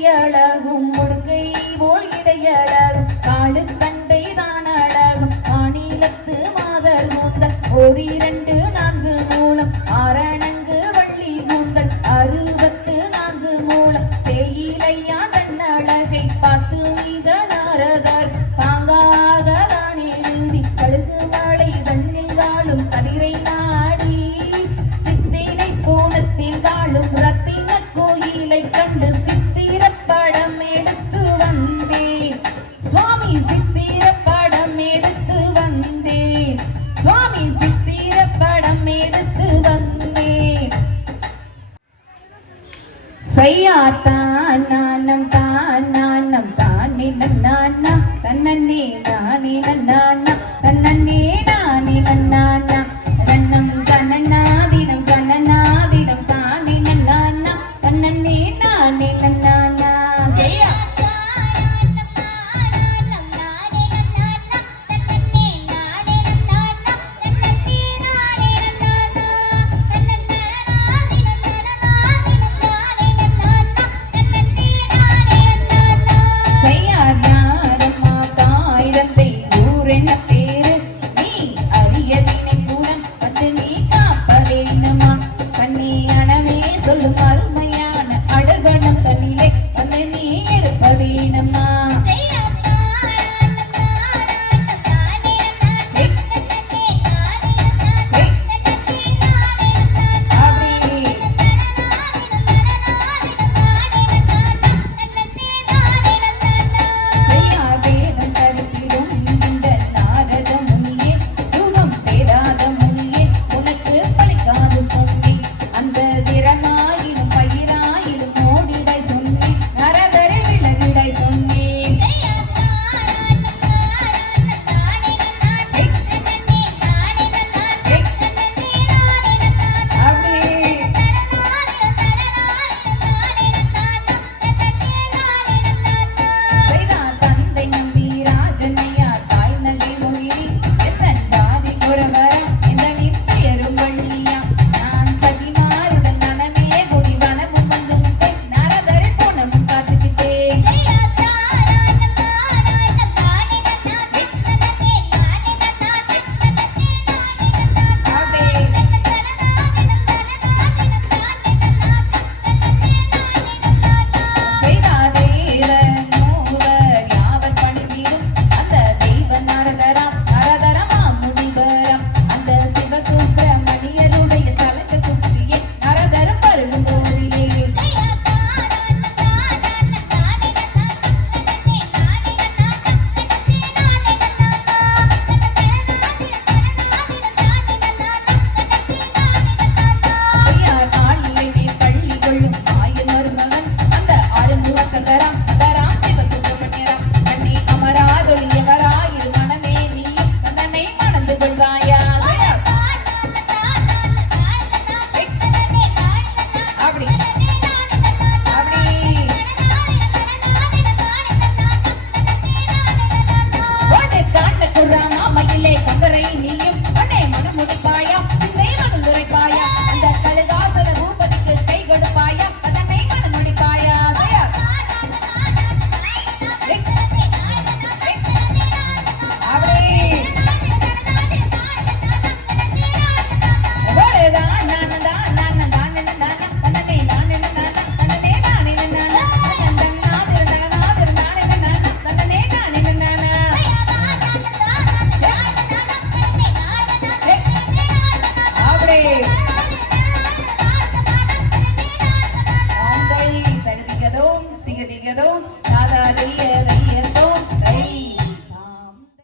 கையழகும் முடுக்கை போல் இடையழகும் காடு தண்டை தான் அழகும் மாநிலத்து மாதர் கூந்தல் ஓரிரண்டு நான்கு மூலம் ஆரணங்கு வள்ளி கூந்தல் 64 மூலம் செய்யிலையா தன்னழகை பார்த்து மிக நாரதர் தாங்காக தான் எழுதி கழுகு மலை தன்னில் வாழும் கதிரை நாடி சித்திரை கோணத்தில் வாழும் ரத்தின கோயிலை கண்டு சித்திர படம் எடுத்து வந்தேன் சுவாமி சித்திர படம் எடுத்து வந்தேன் சுவாமி சித்திர படம் எடுத்து வந்தேன் சையா தானம் தானம் தானே நன்னானா தன்னே நானே நன்னானா தன்னே நானே நன்னானா ரன்னம் கனநாதினம் தானே நன்னானா தன்னே நானே நன்னானா